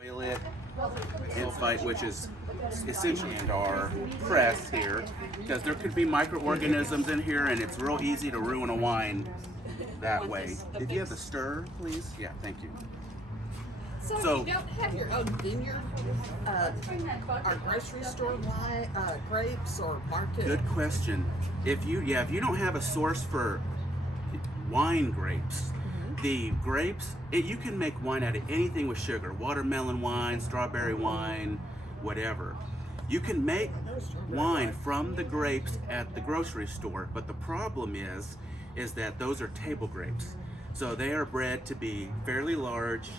Boil it, sulfite, which is essentially in our press here, because there could be microorganisms in here, and it's real easy to ruin a wine that way. If you have the stir, please. Yeah, thank you. So you don't have your own vineyard, or grocery store wine, grapes, or market? Good question. If you don't have a source for wine grapes, the grapes, you can make wine out of anything with sugar. Watermelon wine, strawberry wine, whatever. You can make wine from the grapes at the grocery store, but the problem is that those are table grapes. So they are bred to be fairly large,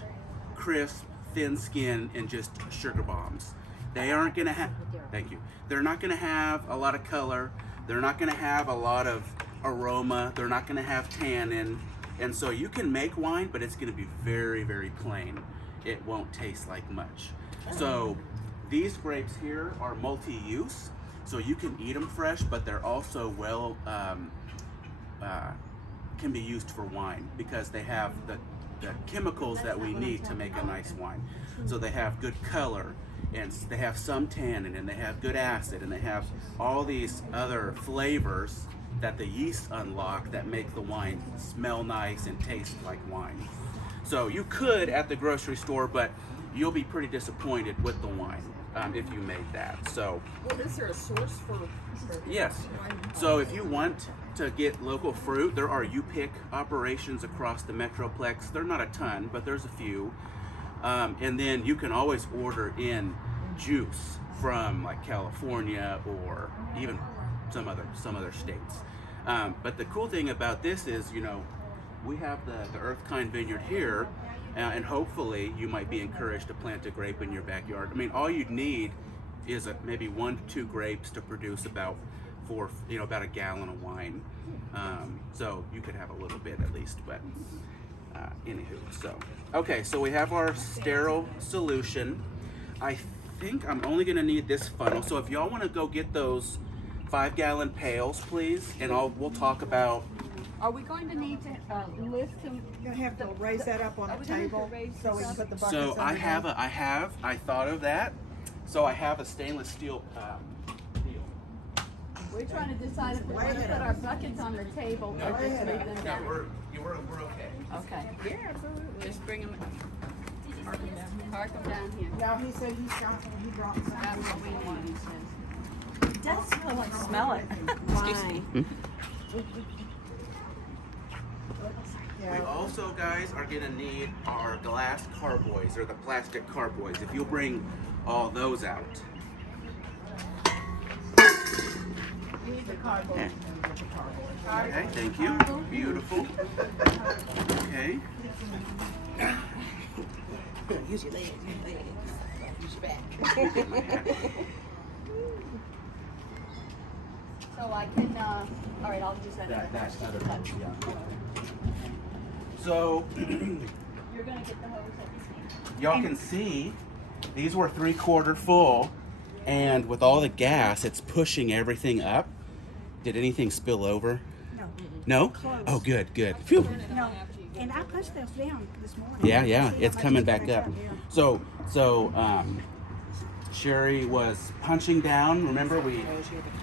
crisp, thin skin, and just sugar bombs. They aren't gonna have, thank you. They're not gonna have a lot of color. They're not gonna have a lot of aroma. They're not gonna have tannin. And so you can make wine, but it's gonna be very, very plain. It won't taste like much. So these grapes here are multi-use. So you can eat them fresh, but they're also can be used for wine because they have the chemicals that we need to make a nice wine. So they have good color, and they have some tannin, and they have good acid, and they have all these other flavors that the yeast unlock that make the wine smell nice and taste like wine. So you could at the grocery store, but you'll be pretty disappointed with the wine if you made that. So Well, is there a source for yes. So if you want to get local fruit, there are U-Pick operations across the Metroplex. They're not a ton, but there's a few. And then you can always order in juice from like California or even some other states. But the cool thing about this is, we have the Earthkind vineyard here, and hopefully you might be encouraged to plant a grape in your backyard. I mean, all you'd need is maybe 1 to 2 grapes to produce about a gallon of wine. So you could have a little bit at least, but anywho. So we have our sterile solution. I think I'm only gonna need this funnel. So if y'all want to go get those 5-gallon pails, please, and we'll talk about. Are we going to need to lift them? You're gonna have to raise that up on a table so we can put the buckets So on I thought of that. So I have a stainless steel deal. We're trying to decide if we want to put our buckets on the table or just leave them No, down. we're okay. Okay. Yeah, absolutely. Just bring them, park them down here. No, he said he brought some. That's what we need, he says. It does smell like smell it. Why? We also, guys, are gonna need our glass carboys or the plastic carboys. If you'll bring all those out. You need the cardboard. Okay, thank you. Beautiful. Okay. Use your legs. Use your back. So I can, all right, I'll use that. That's other touch, yeah. So You're gonna get the hose that you y'all can see these were 3/4 full, and with all the gas, it's pushing everything up. Did anything spill over? No. No? Close. Oh, good. Phew. No. And I pushed those down this morning. Yeah, See it's if I coming can back get up. yeah. So Sherry was punching down. Remember, we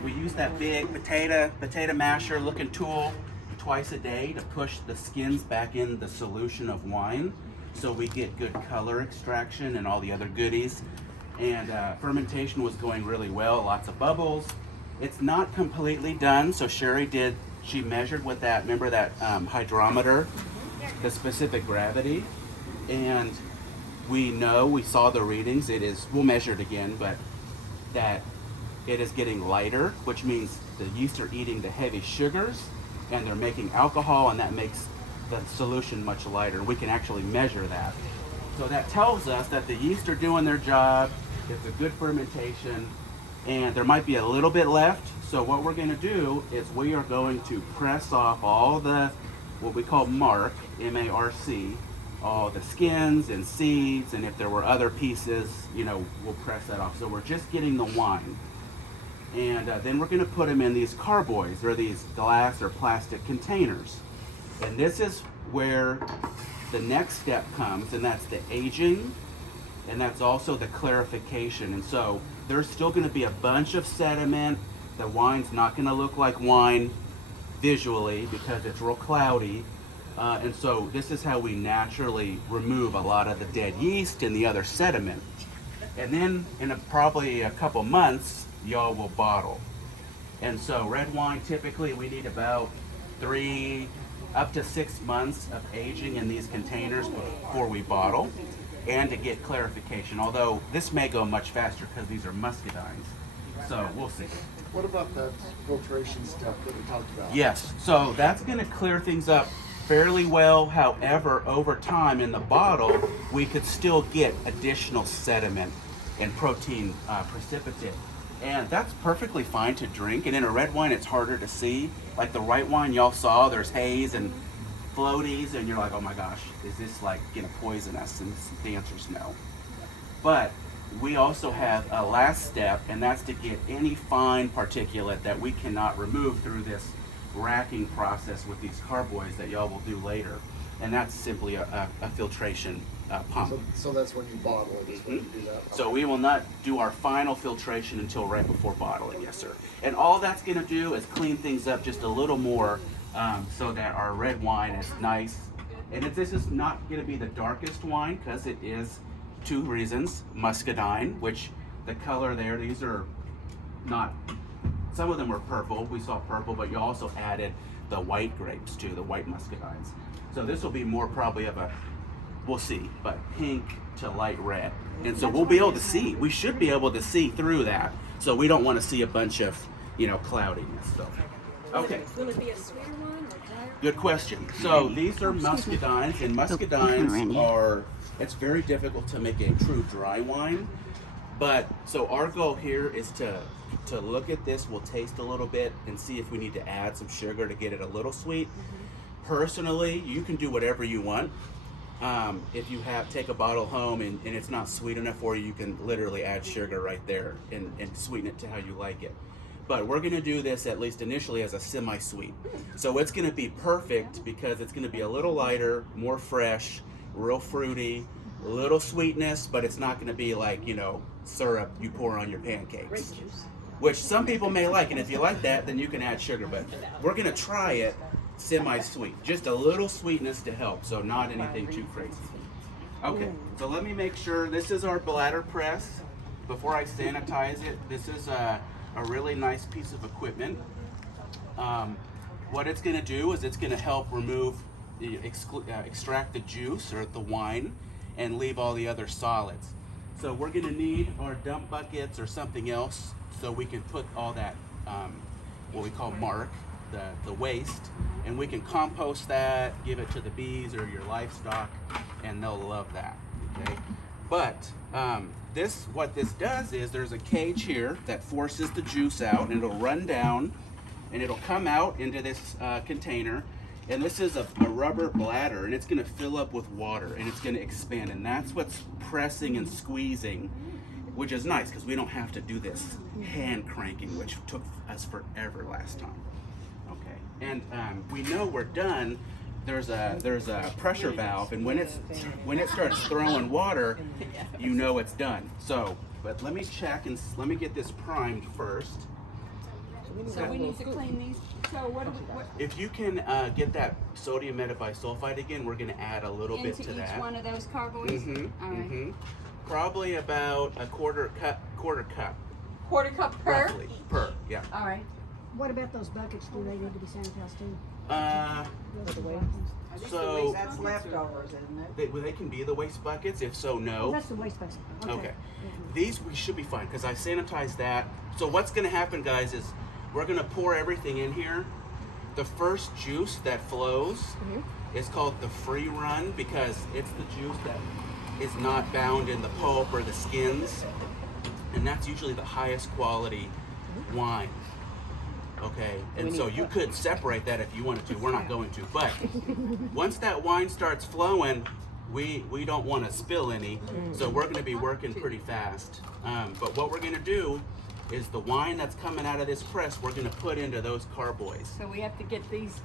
used that big potato masher looking tool twice a day to push the skins back in the solution of wine, so we get good color extraction and all the other goodies. And fermentation was going really well. Lots of bubbles. It's not completely done. So she measured with that. Remember that hydrometer, the specific gravity, and we saw the readings. We'll measure it again, but that it is getting lighter, which means the yeast are eating the heavy sugars and they're making alcohol, and that makes the solution much lighter. We can actually measure that. So that tells us that the yeast are doing their job. It's a good fermentation, and there might be a little bit left. So what we're going to do is we are going to press off all the, what we call marc, M-A-R-C, all the skins and seeds, and if there were other pieces, we'll press that off. So we're just getting the wine. And then we're going to put them in these carboys, or these glass or plastic containers. And this is where the next step comes, and that's the aging and that's also the clarification. And so there's still going to be a bunch of sediment. The wine's not going to look like wine visually because it's real cloudy. And so this is how we naturally remove a lot of the dead yeast and the other sediment. And then in probably a couple months, y'all will bottle. And so red wine, typically we need about 3 up to 6 months of aging in these containers before we bottle, and to get clarification. Although this may go much faster because these are muscadines. So we'll see. What about that filtration stuff that we talked about? Yes, so that's going to clear things up fairly well. However, over time in the bottle, we could still get additional sediment and protein precipitate. And that's perfectly fine to drink. And in a red wine, it's harder to see. Like the white wine y'all saw, there's haze and floaties, and you're like, oh my gosh, is this like gonna poison us? And the answer's no. But we also have a last step, and that's to get any fine particulate that we cannot remove through this racking process with these carboys that y'all will do later. And that's simply a filtration pump. So that's when you bottle it, is when you do that. So we will not do our final filtration until right before bottling, yes sir. And all that's gonna do is clean things up just a little more so that our red wine is nice. And if this is not gonna be the darkest wine, because it is 2 reasons. Muscadine, which the color there, these are not, some of them were purple, we saw purple, but you also added the white grapes too, the white muscadines. So this will be more probably of a, we'll see, but pink to light red. And so we'll be able to see, we should be able to see through that. So we don't want to see a bunch of, cloudiness. So, okay. Will it be a sweeter one or drier? Good question. So these are muscadines, and muscadines are, it's very difficult to make a true dry wine. But, so our goal here is to look at this, we'll taste a little bit and see if we need to add some sugar to get it a little sweet. Personally, you can do whatever you want. If you take a bottle home and it's not sweet enough for you, you can literally add sugar right there and sweeten it to how you like it. But we're gonna do this at least initially as a semi-sweet. So it's gonna be perfect because it's gonna be a little lighter, more fresh, real fruity, a little sweetness, but it's not gonna be like, syrup you pour on your pancakes. Which some people may like, and if you like that, then you can add sugar, but we're gonna try it semi-sweet. Just a little sweetness to help, so not anything too crazy. Okay, so let me make sure, this is our bladder press. Before I sanitize it, this is a really nice piece of equipment. What it's gonna do is it's gonna help remove, extract the juice or the wine and leave all the other solids. So we're gonna need our dump buckets or something else so we can put all that, what we call marc, the waste, and we can compost that, give it to the bees or your livestock, and they'll love that, okay? But what this does is there's a cage here that forces the juice out, and it'll run down, and it'll come out into this container, and this is a rubber bladder, and it's gonna fill up with water, and it's gonna expand, and that's what's pressing and squeezing, which is nice because we don't have to do this hand cranking, which took us forever last time. Okay, and we know we're done. There's a pressure valve, and when it starts throwing water, you know it's done. So, but let me check and let me get this primed first. So we need to clean these. So what? If you can get that sodium metabisulfite again, we're going to add a little bit to that. Into each one of those carboys. Mm-hmm. All right. Mm-hmm. Probably about a quarter cup. Quarter cup per. Roughly, per. Yeah. All right. What about those buckets? Do they need to be sanitized too? So That's leftovers, isn't it? they can be the waste buckets. If so, no. That's the waste basket. Okay. These we should be fine because I sanitized that. So what's going to happen, guys, is we're going to pour everything in here. The first juice that flows is called the free run because it's the juice that is not bound in the pulp or the skins, and that's usually the highest quality wine. Okay, and so you could separate that if you wanted to. We're not going to, but once that wine starts flowing, we don't want to spill any, so we're going to be working pretty fast. But what we're going to do is the wine that's coming out of this press, we're going to put into those carboys. So we have to get these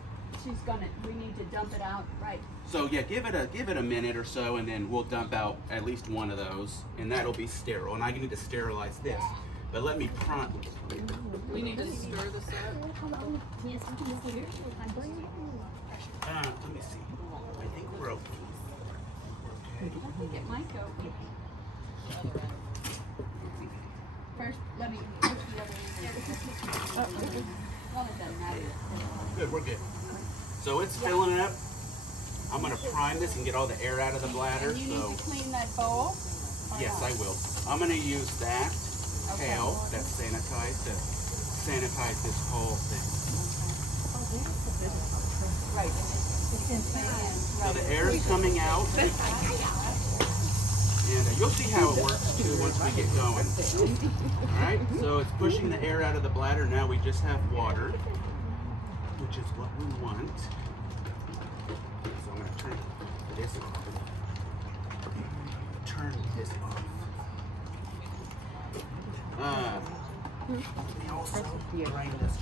we need to dump it out, right? So yeah, give it a minute or so, and then we'll dump out at least one of those, and that'll be sterile. And I need to sterilize this, but let me prompt. We need to stir this up. Let me see. I think we're okay. Get my coat. First, let me push the other end. Well, it doesn't matter. Good, we're good. So it's filling up. I'm gonna prime this and get all the air out of the bladder. And you So need to clean that bowl? yes, I will. I'm gonna use that pail that's sanitized to sanitize this whole thing. Right. It's in pan. So the air is coming out. And you'll see how it works too once we get going. Alright, so it's pushing the air out of the bladder. Now we just have water, which is what we want. So I'm going to turn this off. Turn this off. We also drain this.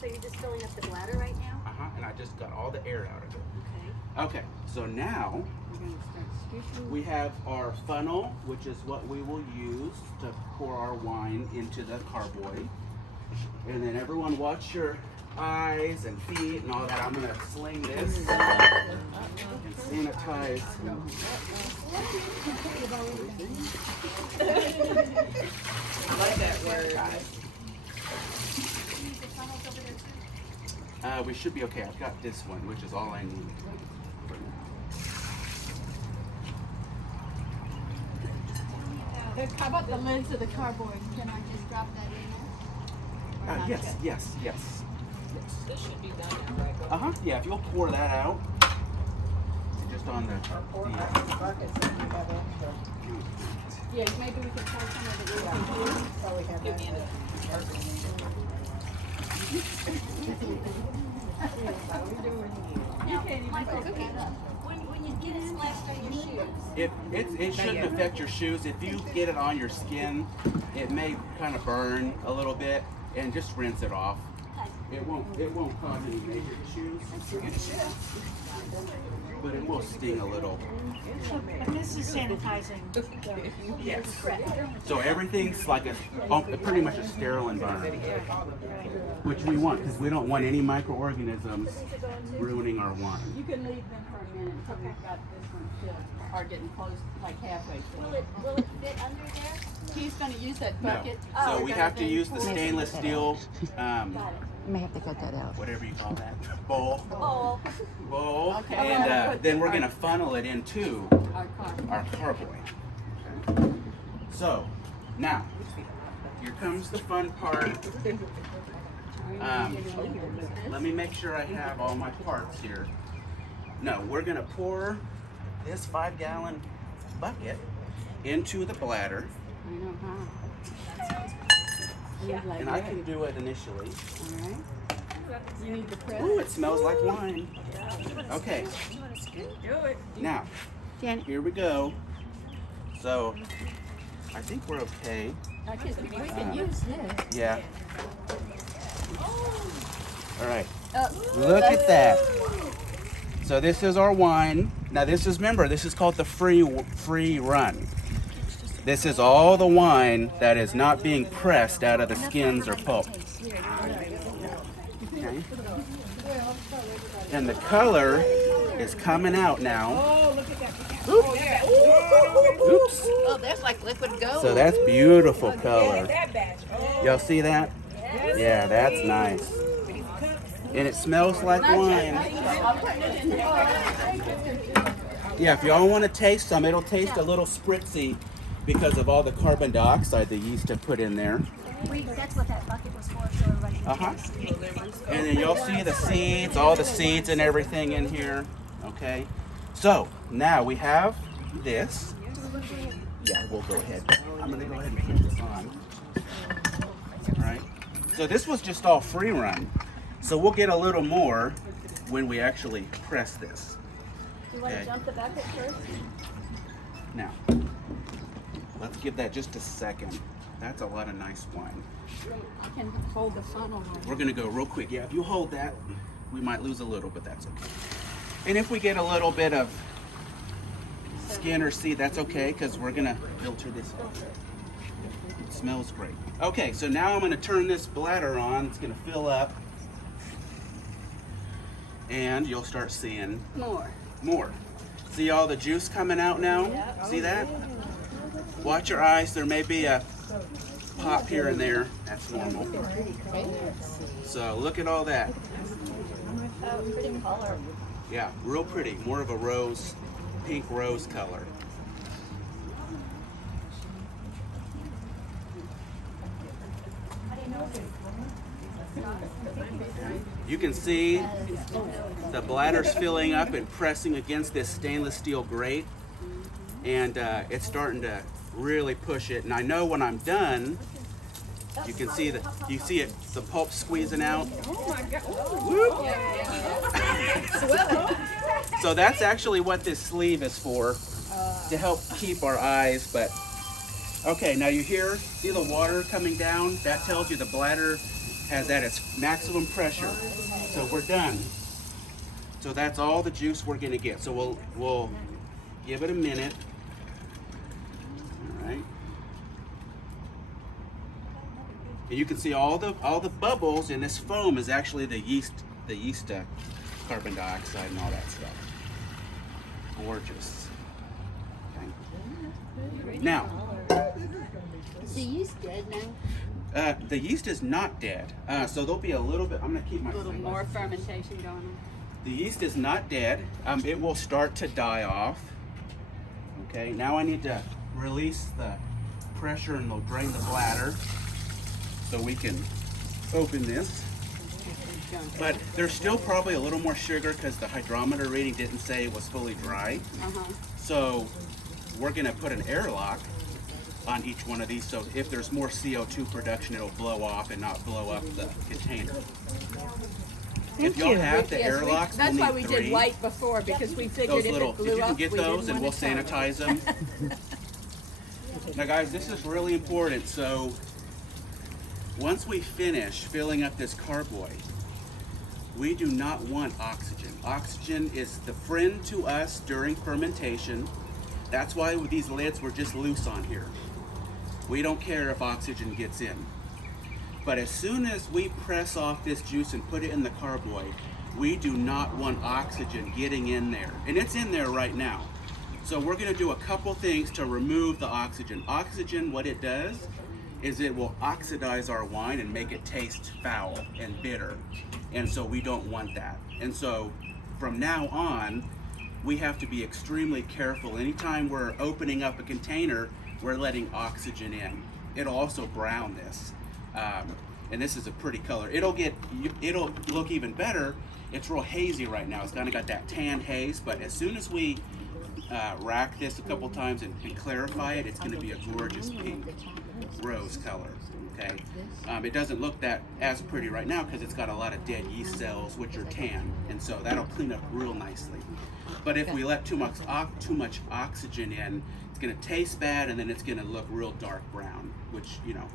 So you're just filling up the bladder right now? And I just got all the air out of it. Okay. Okay, so now we have our funnel, which is what we will use to pour our wine into the carboy. And then everyone watch your eyes and feet and all that. I'm gonna sling this and sanitize. I like that word. We should be okay. I've got this one, which is all I need. How about the lids of the cardboard? Can I just drop that in there? Or not Yes, good? yes. This should be done now, right? Yeah, if you'll pour that out. Just on the Yeah, maybe we can pour some of it in here. You can't even Michael, pick that up. when you get it splashed on your shoes, it shouldn't affect your shoes. If you get it on your skin, it may kind of burn a little bit, and just rinse it off. It won't cause any major issues. But it will sting a little. but this is sanitizing. Yes. So everything's like pretty much a sterile environment, which we want because we don't want any microorganisms ruining our wine. You can leave them for a minute until we've got this one filled, or getting close, like halfway filled. Will it fit under there? He's gonna use that No. bucket. So we have to use the stainless steel, You may have to cut that out. whatever you call that, bowl. Oh. Bowl, Okay. and then we're gonna funnel it into Our car. our carboy. So now, here comes the fun part. Let me make sure I have all my parts here. No, we're gonna pour this 5-gallon bucket into the bladder, I know how. and I can do it initially. All right. You need the press. Ooh, it smells like wine. Okay, Do it. now, here we go. So, I think we're okay. We can use this. Yeah. All right. Look at that. So this is our wine. Now this is, remember, this is called the free run. This is all the wine that is not being pressed out of the skins or pulp. Okay. And the color is coming out now. Oops. Oh, that's like liquid gold. So that's beautiful color. Y'all see that? Yeah, that's nice. And it smells like wine. Yeah, if y'all want to taste some, it'll taste a little spritzy because of all the carbon dioxide the yeast have put in there. That's what that bucket was for, so everybody can taste. And then you'll see the seeds, all the seeds and everything in here. Okay. So now we have this. Yeah, we'll go ahead. I'm gonna go ahead and put this on. All right. So this was just all free run. So we'll get a little more when we actually press this. Do you want to Okay. jump the bucket first? Now, let's give that just a second. That's a lot of nice wine. I can hold the funnel. We're gonna go real quick. Yeah, if you hold that, we might lose a little, but that's okay. And if we get a little bit of skin or seed, that's okay, because we're gonna filter this off. It smells great. Okay, so now I'm gonna turn this bladder on. It's gonna fill up. And you'll start seeing more. See all the juice coming out now? See that? Watch your eyes. There may be a pop here and there. That's normal. So look at all that. Oh, pretty color. Yeah, real pretty. More of a rose, pink rose color. You can see the bladder's filling up and pressing against this stainless steel grate, and it's starting to really push it. And I know when I'm done, you can see the the pulp squeezing out. Oh my God. Woo! So that's actually what this sleeve is for, to help keep our eyes. But okay, now you see the water coming down. That tells you the bladder has at its maximum pressure. So we're done. So that's all the juice we're gonna get. So we'll give it a minute. All right. And you can see all the bubbles in this foam is actually the yeast carbon dioxide and all that stuff. Gorgeous. Okay. Now, Is the yeast dead now? the yeast is not dead. So there'll be a little bit. I'm gonna keep my A little finger. more fermentation going on. The yeast is not dead. It will start to die off. Okay. Now I need to release the pressure and they'll drain the bladder. So we can open this. But there's still probably a little more sugar because the hydrometer reading didn't say it was fully dry. So we're gonna put an airlock on each one of these, so if there's more CO2 production, it'll blow off and not blow up the container. If y'all have the airlocks, That's we'll why need we 3. did white before, because we figured Those if little, it if blew you up, can get we those, didn't and we'll want to sanitize them. Now guys, this is really important. So once we finish filling up this carboy, we do not want oxygen. Oxygen is the friend to us during fermentation. That's why with these lids were just loose on here. We don't care if oxygen gets in. But as soon as we press off this juice and put it in the carboy, we do not want oxygen getting in there. And it's in there right now. So we're gonna do a couple things to remove the oxygen. Oxygen, what it does is it will oxidize our wine and make it taste foul and bitter. And so we don't want that. And so from now on, we have to be extremely careful. Anytime we're opening up a container, we're letting oxygen in. It'll also brown this. And this is a pretty color. It'll look even better. It's real hazy right now. It's kind of got that tan haze, but as soon as we rack this a couple times and clarify it, it's gonna be a gorgeous pink rose color, okay? It doesn't look as pretty right now because it's got a lot of dead yeast cells, which are tan, and so that'll clean up real nicely. But if we let too much oxygen in, it's gonna taste bad, and then it's gonna look real dark brown, which, you know.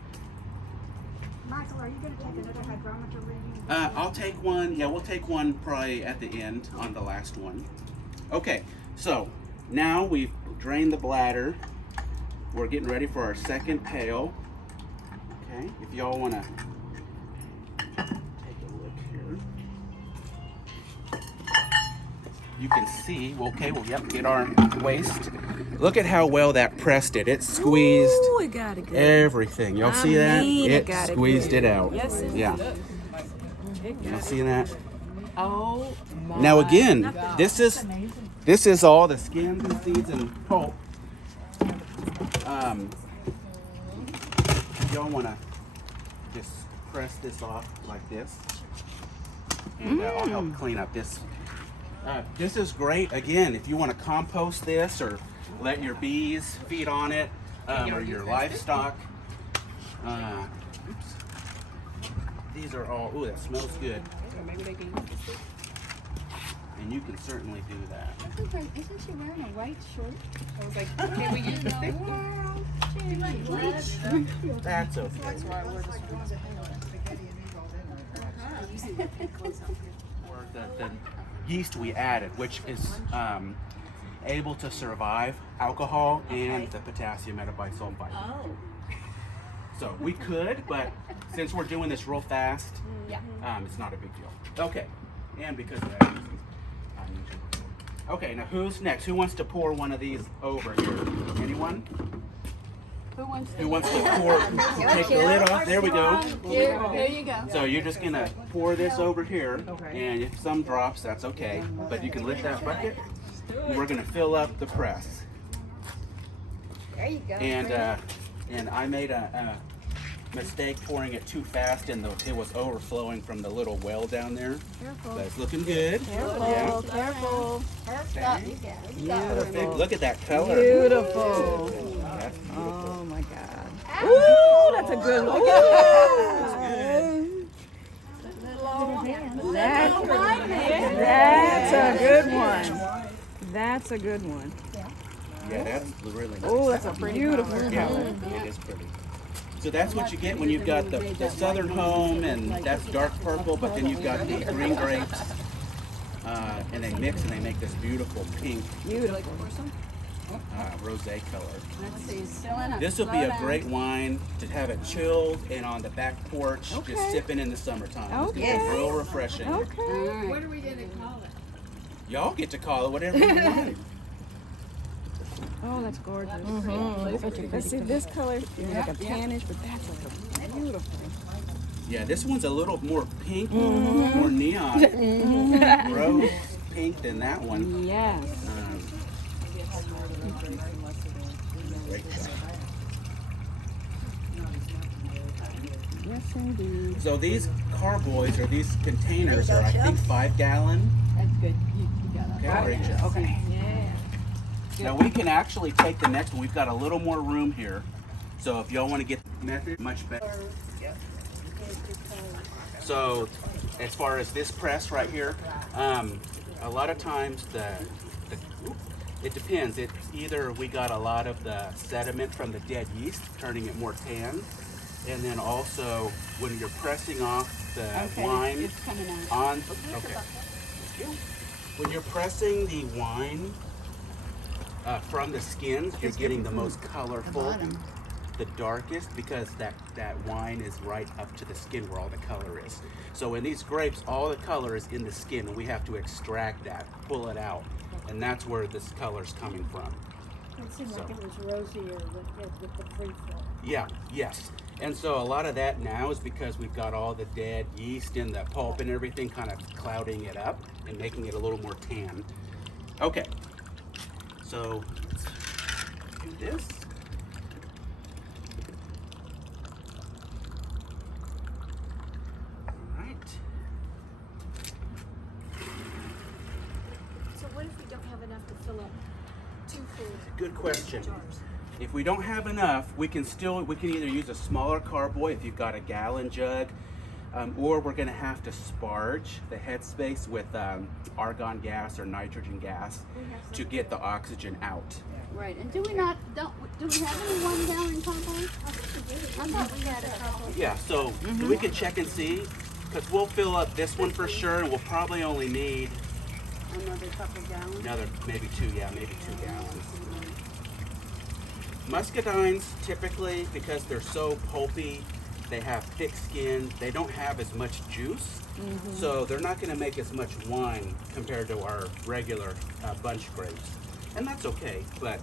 Michael, are you going to take another hydrometer reading? I'll take one. Yeah, we'll take one probably at the end on the last one. Okay, so now we've drained the bladder. We're getting ready for our second pail. Okay, if y'all want to take a look here. You can see, get our waist. Look at how well that pressed it. It squeezed it got it good. everything. Y'all see that? It got it squeezed good. it out. Yes, it Yeah. did. Y'all see that? Oh my. Now again, this is all the skins and seeds and pulp. Y'all want to just press this off like this, and I'll help clean up this. This is great. Again, if you want to compost this or let your bees feed on it, or your livestock. Oops. These are all. Ooh, that smells good. Maybe they can use it. and you can certainly do that. Isn't she wearing a white short? I was like, can we use the thick one? That's okay. That's why I wore this one. Or the yeast we added, which is able to survive alcohol and the potassium metabisulfite. Oh. So we could, but since we're doing this real fast, it's not a big deal. Okay, and because of that, okay, now who's next? Who wants to pour one of these over here? Anyone? Who wants to pour? Take the lid off. There we go. Here you go. So you're just gonna pour this over here, and if some drops, that's okay. But you can lift that bucket. And we're gonna fill up the press. There you go. And I made a mistake pouring it too fast, and it was overflowing from the little well down there. Careful. But it's looking good. Careful. Careful. Perfect. Look at that color. Beautiful. That's beautiful. Oh my God. Ooh, that's a good look. That's a good one. That's a good one. Yeah, that's really nice. Oh, that's a beautiful Yeah, color. it is pretty. So that's what you get when you've got the Southern Home, and that's dark purple, but then you've got the green grapes, and they mix and they make this beautiful pink Beautiful. rosé color. Let's see. Still in This will be a great wine to have it chilled and on the back porch, just sipping in the summertime. It's gonna be real refreshing. Okay. What are we going to call it? Y'all get to call it whatever you want. Oh, that's gorgeous. Let's see this color. It's like a tannish, but that's like a beautiful. Yeah, this one's a little more pink, more neon, rose pink than that one. Yes. Great job. Yes, indeed. So these carboys or these containers are, I think, 5 gallon. That's good. You got it. Okay, great job. Okay. Yeah. Now we can actually take the next one. We've got a little more room here. So if y'all want to get the method, much better. So as far as this press right here, a lot of times it depends. It's either we got a lot of the sediment from the dead yeast, turning it more tan, and then also when you're pressing off the wine It's coming out. on, okay. When you're pressing the wine from the skins, you're getting the most colorful, the darkest, because that wine is right up to the skin where all the color is. So in these grapes, all the color is in the skin, and we have to extract that, pull it out, and that's where this color's coming from. It seemed like it was rosier with the free flow. Yeah, yes. And so a lot of that now is because we've got all the dead yeast and the pulp and everything kind of clouding it up and making it a little more tan. Okay, so let's do this. All right. So what if we don't have enough to fill up 2 full Good question. jars? If we don't have enough, we can either use a smaller carboy if you've got a gallon jug, or we're going to have to sparge the headspace with argon gas or nitrogen gas to get the oxygen out. Right. And do we have any 1 gallon compost? I thought we had a couple. Yeah, so we can check and see, because we'll fill up this one for sure, and we'll probably only need Another couple gallons? another maybe 2 gallons. Muscadines typically, because they're so pulpy, they have thick skin, they don't have as much juice, so they're not going to make as much wine compared to our regular bunch grapes, and that's okay. But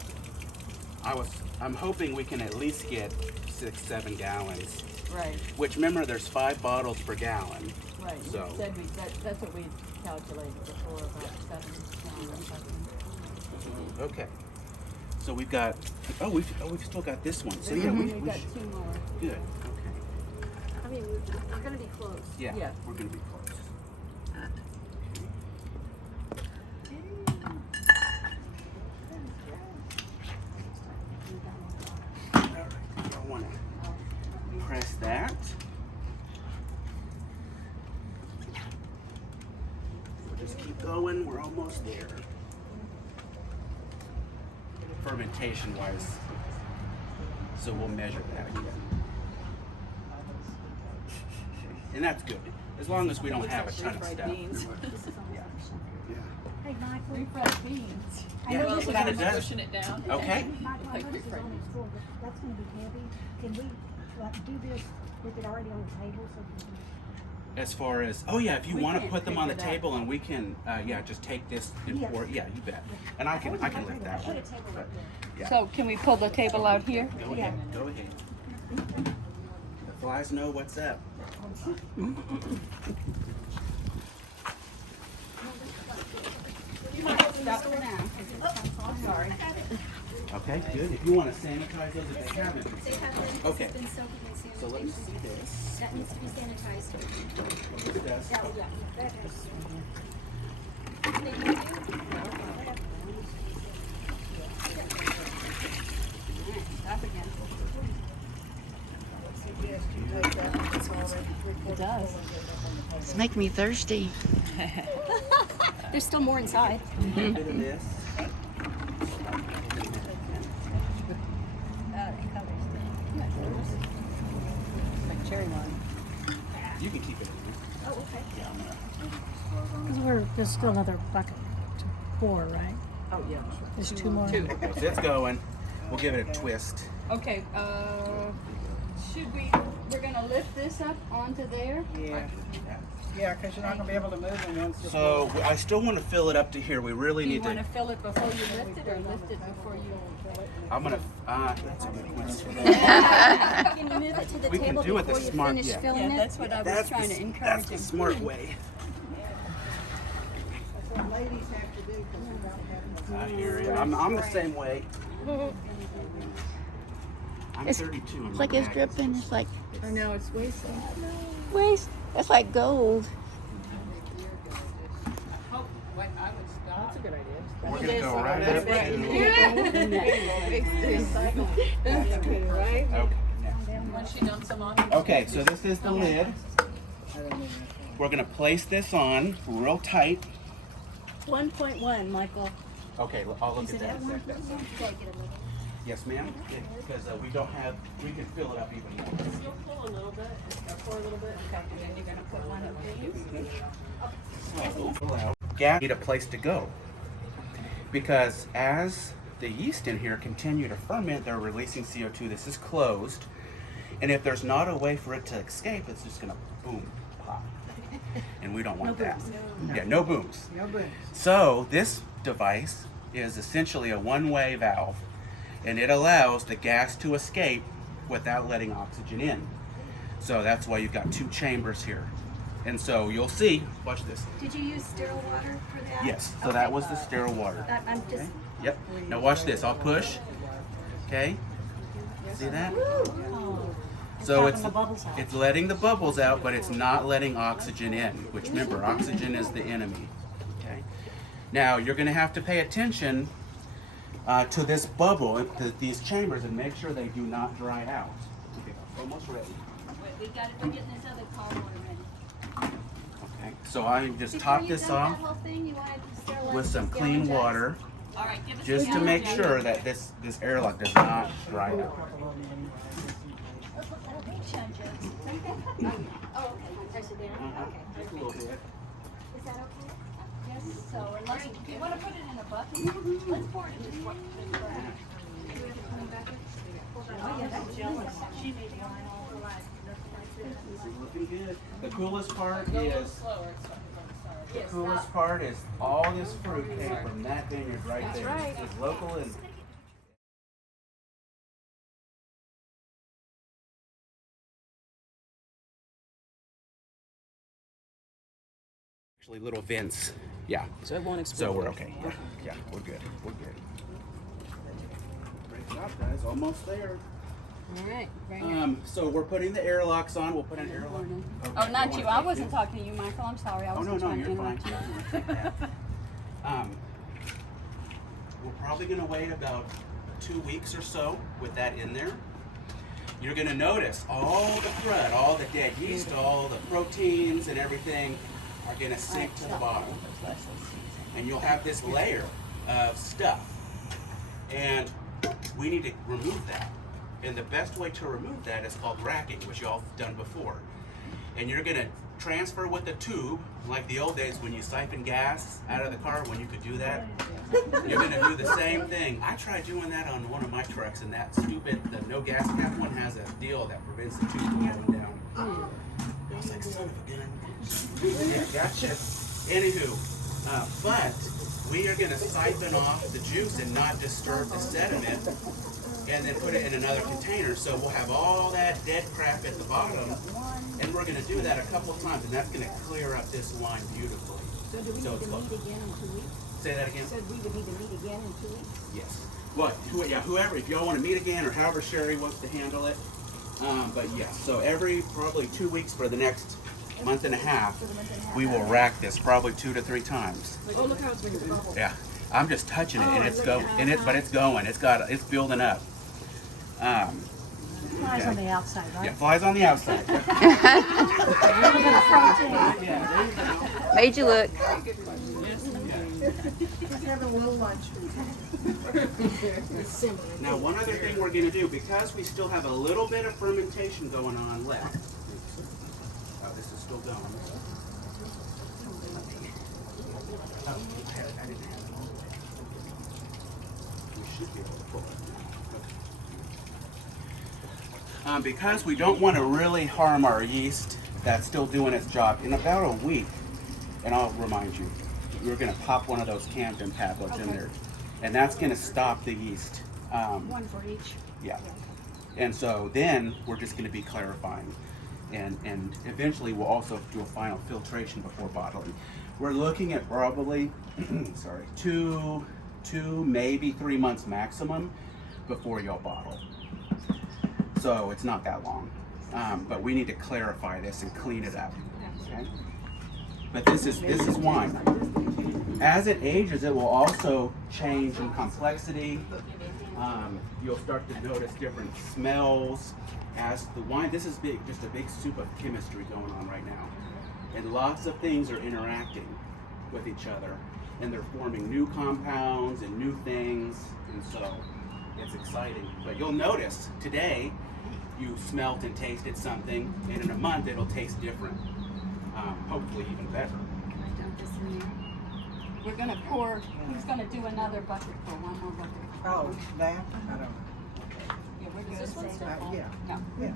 I'm hoping we can at least get 6-7 gallons. Right. Which, remember, there's 5 bottles per gallon. Right. So- You said that's what we calculated before, about 7 gallons. Okay. So we've got. We've still got this one. So yeah, We've we got should. 2 more. Good. Okay. I mean, we're going to be close. Yeah. Yeah. We're gonna be close. All right. I want to press that. We'll just keep going. We're almost there. Fermentation wise. So we'll measure that again. And that's good. As long as we don't have a ton of stuff. Hey, Michael. Refried beans. I know Yeah, this is that on it does. Pushing it down. Okay. Michael, I know this is on its floor, but that's gonna be heavy. Can we, like, do this with it already on the table so we can? As far as, oh yeah, if you We want to can put them on the pick it up. table and we can, yeah, just take this and Yes. pour it. Yeah, you bet. And I can lift that Put one. a table right there. Yeah. So can we pull the table out here? Go ahead. Go ahead. The flies know what's up. Stop for now. I'm sorry. Okay, good. If you want to sanitize those, if they haven't. They have Okay. been soaking in So let me sanitation. see this. That needs to be sanitized. It does. Oh, yeah. That is. Thank you. Stop again. It does. It's making me thirsty. There's still more inside. A little bit of this. Like cherry wine. You can keep it in there. Oh, okay. Because there's still another bucket to pour, right? Oh, yeah. There's two more. Two. Okay, so it's going. We'll give it a twist. Okay, we're gonna lift this up onto there? Yeah, yeah, because you're not gonna be able to move them once it's So I still want to fill it up to here. We really Do you need wanna to. fill it before you lift it or lift it before you? I'm gonna. That's a good question. Can you move it to the We can table do it the before you smart- finish yeah. filling Yeah, it? that's what I was That's trying the, to encourage that's the him. smart way. That's what ladies have to do because we don't have no. I hear you. I'm the same way. I'm It's- 32. It's like it's dripping. It's like I know, it's wasting. waste. It's like gold. Oh, wait, I would stop. That's a good idea. We're gonna go right That's up right. to. Right? Okay. Once you dump some on. Okay, so this is the lid. We're gonna place this on real tight. 1.1, Michael. Okay, I'll look at that in a sec. Yes, ma'am. Because we don't have. We can fill it up even more. You'll pull a little bit, or pour a little bit. Okay, and then you're gonna put one of these. Gas need a place to go because as the yeast in here continue to ferment, they're releasing CO2. This is closed, and if there's not a way for it to escape, it's just gonna boom, pop, and we don't want that. Yeah, no booms. No booms. So this device is essentially a one-way valve, and it allows the gas to escape without letting oxygen in. So that's why you've got two chambers here. And so you'll see, watch this. Did you use sterile water for that? Yes, so that was the sterile water. I'm just. Okay. Yep. Now watch this. I'll push. Okay. See that? So it's letting the bubbles out, but it's not letting oxygen in. Which remember, oxygen is the enemy. Okay. Now you're going to have to pay attention to this bubble, to these chambers, and make sure they do not dry out. Okay, almost ready. We're getting this other car water ready. Okay. So I just top this off with some clean water, All right, give us just to make sure that this airlock does not dry out. Oh, okay. Press it down. Okay. Just a little bit. Is that okay? Yes, so unless you wanna put it in a bucket, let's pour it in this one. Oh, yeah, that's jealous. She made wine all her life. Looking good. The coolest part is slower. It's the coolest part is all this fruit came from that vineyard right there. right. It's local and actually little vents. Yeah. So it won't So we're okay. Yeah, yeah, we're good. We're good. Great job, guys. Almost there. All right, bring it. So we're putting the airlocks on. We'll put an airlock. Oh, not you. I wasn't talking to you, Michael. I'm sorry. I Oh wasn't no, trying to you're fine. interrupt you. We're probably going to wait about 2 weeks or so with that in there. You're going to notice all the crud, all the dead yeast, all the proteins and everything are going to sink to the bottom. and you'll have this layer of stuff. And we need to remove that. And the best way to remove that is called racking, which y'all have done before. And you're gonna transfer with the tube, like the old days when you siphon gas out of the car, when you could do that. You're gonna do the same thing. I tried doing that on one of my trucks, and that stupid, the no gas cap one has a deal that prevents the tube from going down. I was like, son of a gun. Yeah, gotcha. Anywho, but we are gonna siphon off the juice and not disturb the sediment, and then put it in another container. So we'll have all that dead crap at the bottom, and we're gonna do that a couple of times, and that's gonna clear up this wine beautifully. So do we So need it's to called- meet again in 2 weeks? Say that again? So we would need to meet again in 2 weeks? Yes. Well, whoever, if y'all want to meet again, or however Sherry wants to handle it. But yes, so every probably 2 weeks for the next month and a half, we will rack this probably 2 to 3 times. Oh, look how it's making bubbles. Yeah, I'm just touching it, and it's going, but it's going. It's building up. Flies on the outside, Yeah, right? flies on the outside. Made you look. Just having a little lunch. Now, one other thing we're going to do, because we still have a little bit of fermentation going on left. Oh, this is still going. Oh, I didn't have it. We should be able to pull it. Because we don't want to really harm our yeast that's still doing its job, in about a week, and I'll remind you, we're going to pop one of those Camden tablets in there, and that's going to stop the yeast. One for each. Yeah. And so then we're just going to be clarifying, and eventually we'll also do a final filtration before bottling. We're looking at probably, sorry, two, maybe 3 months maximum before you'll bottle. So it's not that long, but we need to clarify this and clean it up. Okay? But this is wine. As it ages, it will also change in complexity. You'll start to notice different smells as the wine. This is big, just a big soup of chemistry going on right now, and lots of things are interacting with each other, and they're forming new compounds and new things, and so it's exciting. But you'll notice today you smelt and tasted something, and in a month it'll taste different, hopefully even better. We're gonna pour, he's gonna do another bucket for one more bucket. Oh, that? I don't. Yeah, we're good. This one's still full? Yeah. No. Yeah.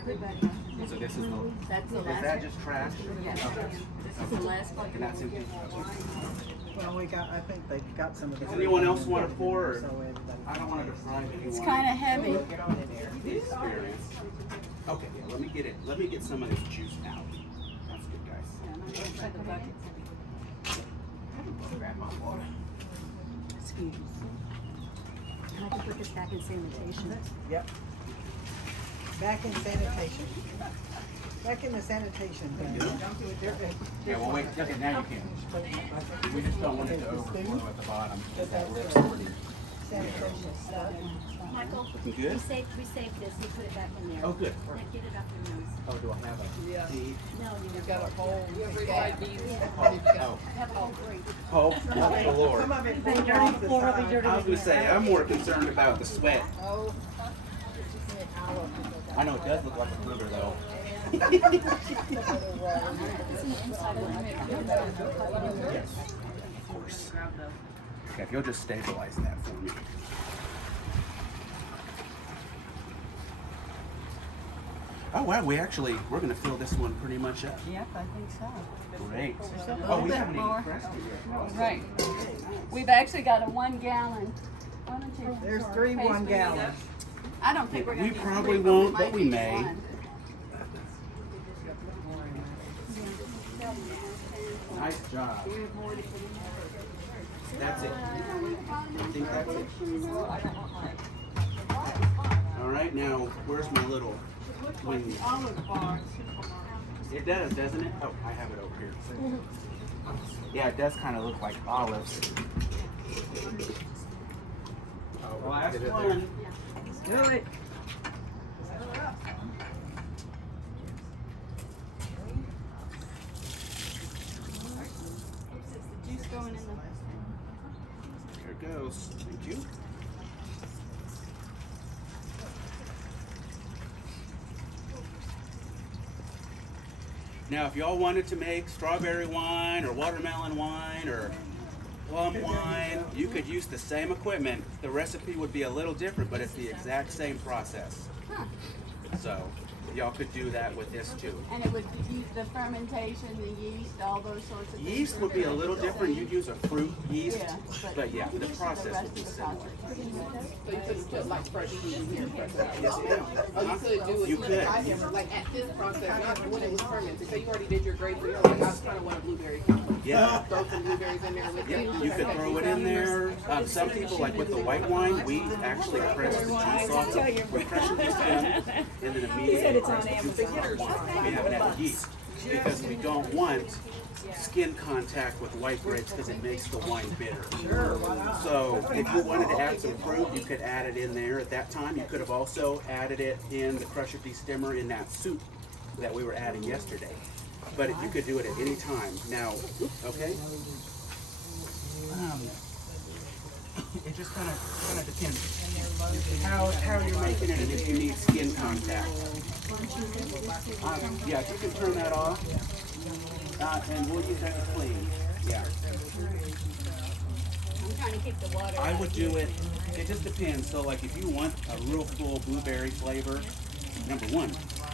Everybody. So this is the, That's the is last. that just trash? Yeah. Okay. This is the last bucket. And that's empty. Well, I think they've got some of the. Does anyone else want to pour, or- So everybody- I don't want to deprive anyone. It's kinda heavy. Get on in there. of the experience. Okay, yeah, let me get some of this juice out. That's good, guys. Yeah, and I'm gonna put the buckets Grab my water. Excuse me. I can put this back in sanitation. Yep. Back in sanitation. Back in the sanitation bin. Yeah, well, wait, okay, now you can. We just don't want it to overflow at the bottom, because that lip's already. Sanitation stuff. Michael, Looking good? we saved this, we put it back in there. Oh, good. Now get it up your nose. Oh, do I have a seed? No, you Got a whole gap. Oh, oh, oh, Lord. Some of it came off the side. I was gonna say, I'm more concerned about the sweat. Oh. I know it does look like a booger, though. Yes, of course. Okay, if you'll just stabilize that for me. Oh wow, we're gonna fill this one pretty much up. Yep, I think so. Great. a Oh, we little haven't bit even more. pressed it yet. Right. We've actually got a 1 gallon. Why don't you? There's 3 paste 1 me gallons. up? I don't think we're gonna We need probably 3, won't, might but we need may. 1. Nice job. That's it. I think that's it. All right, now where's my little wing? It does, doesn't it? Oh, I have it over here. Yeah, it does kind of look like olives. Last one. Do it. Juice going in the Thank you. Now, if y'all wanted to make strawberry wine or watermelon wine or plum wine, you could use the same equipment. The recipe would be a little different, but it's the exact same process. So, y'all could do that with this too. And it would use the fermentation, the yeast, all those sorts of things. Yeast would be a little different. You'd use a fruit yeast, Yeah, but yeah, the rest process of would be the similar. So you couldn't put like fresh fruit in here, fresh Yes, ma'am. Oh, you could do it. You could. Like at this process, not when it was fermented. So you already did your grapes. You're like, I just kind of want a blueberry combo. Yeah. Throw some blueberries in there with Yeah, it. you could throw it in there. Some people, like with the white wine, we actually press the juice off. We're crushing the skin, and then immediately press the juice off our wine. We haven't added yeast because we don't want skin contact with white grapes because it makes the wine bitter. So if you wanted to add some fruit, you could add it in there at that time. You could have also added it in the crusher de-stemmer in that soup that we were adding yesterday. But you could do it at any time. Now, okay? It just kind of depends how you're making it and if you need skin contact. Yeah, you can turn that off, and we'll use that to clean. Yeah. I'm trying to keep the water. I would do it. It just depends. So, like, if you want a real full blueberry flavor, number one,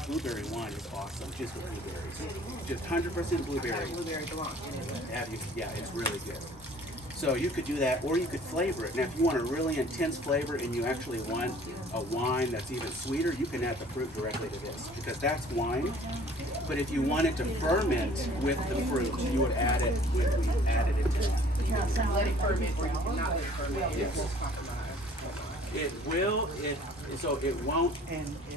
blueberry wine is awesome, just with blueberries. Just 100% blueberry. Blueberry blanc. Yeah, it's really good. So you could do that, or you could flavor it. Now, if you want a really intense flavor and you actually want a wine that's even sweeter, you can add the fruit directly to this, because that's wine. But if you wanted to ferment with the fruit, you would add it when we added it to that. Let it ferment or you cannot let it ferment. Yes. It's compromised. It will, so it won't,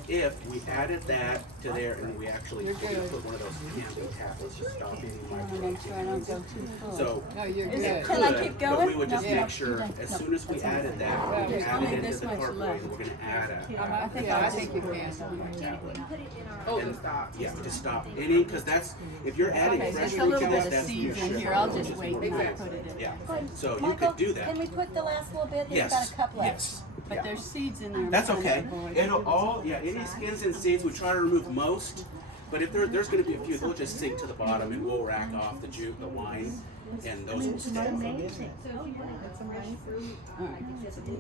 if we added that to there and we actually put one of those candle tablets to stop any microorganisms. So, No, you're it good. could, Can I keep but we going? would just No, make sure, as soon as we added that, we added it into the carboy, we're gonna add a, I think you can. Oh, to stop. yeah, to stop any, because that's, if you're adding Okay, fresh just a fruit to little this, bit of that's seeds in sugar, here. I'll which just is wait and not important. put it in. Yeah, so you Michael, could do that. Can we put the last little bit? There's Yes, about a cup left. yes. But Yeah. there's seeds in there. That's I'm trying okay. to avoid. It'll all, yeah, any skins and seeds, we try to remove most, but if there's gonna be a few, they'll just sink to the bottom and we'll rack off the juice, the wine, and those will stay. Amazing.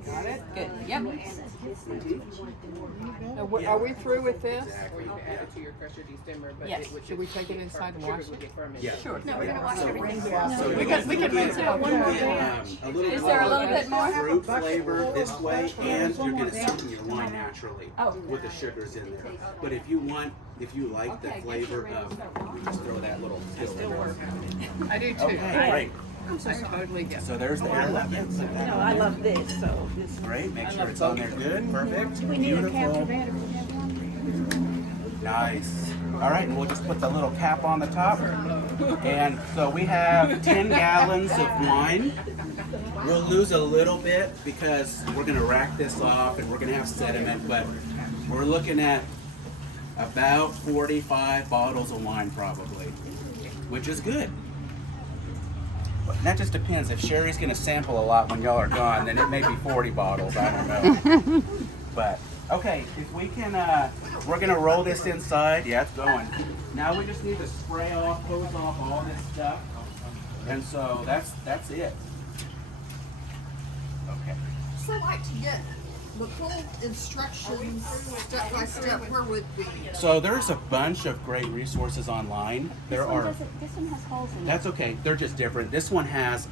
Got it? Good. Yep. Are we through with this? Or you can add it to your crusher de-stemmer, but Yes. it would Should we take it inside and wash sugar would it? get fermented. Yeah. Sure. No, we're gonna watch everything. So We could rinse it out one more day. A little Is there a little bit more? fruit flavor this way, and you're gonna sweeten your wine naturally Oh. with the sugars in there. But if you like the flavor of, you just throw that little pill in there. I do too. Okay, great. I totally get it. So there's the air left. No, I love this, so this. Great, make sure it's on there good, perfect, We need a cap for beautiful. that, or we have one? Nice. All right, we'll just put the little cap on the top. And so we have 10 gallons of wine. We'll lose a little bit because we're gonna rack this off and we're gonna have sediment, but we're looking at about 45 bottles of wine probably, which is good. But that just depends. If Sherry's gonna sample a lot when y'all are gone, then it may be 40 bottles, I don't know. But, okay, if we can, we're gonna roll this inside. Yeah, it's going. Now we just need to spray off, hose off all this stuff. And so that's it. Okay. So like to get the full instructions, step by step, where would we? So there's a bunch of great resources online. There are. This one has holes in it. That's okay. They're just different. This one has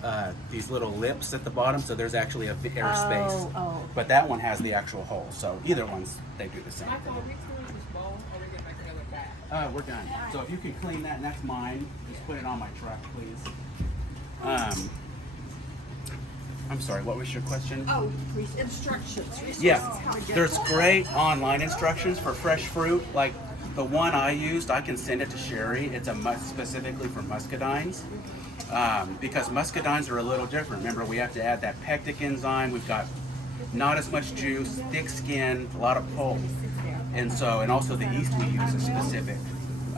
these little lips at the bottom, so there's actually a air space. Oh. But that one has the actual hole. So either one's, they do the same Michael, are thing. we through this bowl? Or are we gonna make another batch? We're done. So if you can clean that, and that's mine, just put it on my truck, please. I'm sorry, what was your question? Oh, instructions, resources, Yeah, how to get there's it. great online instructions for fresh fruit. Like the one I used, I can send it to Sherry. It's specifically for muscadines. Because muscadines are a little different. Remember, we have to add that pectic enzyme. We've got not as much juice, thick skin, a lot of pulp. And also the yeast we use is specific,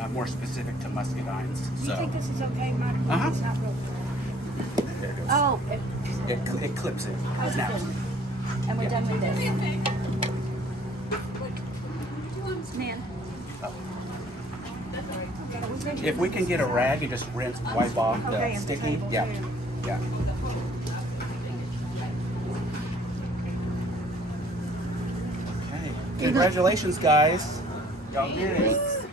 more specific to muscadines. Do you So, think this is okay, Michael? Uh-huh. It's not real. there you go. Oh, It clips it. Snaps. and we're done with this. Man. If we can get a rag and just rinse, wipe off the Okay, and sticky, table yeah, too. yeah. Okay. Congratulations, guys. Y'all did it.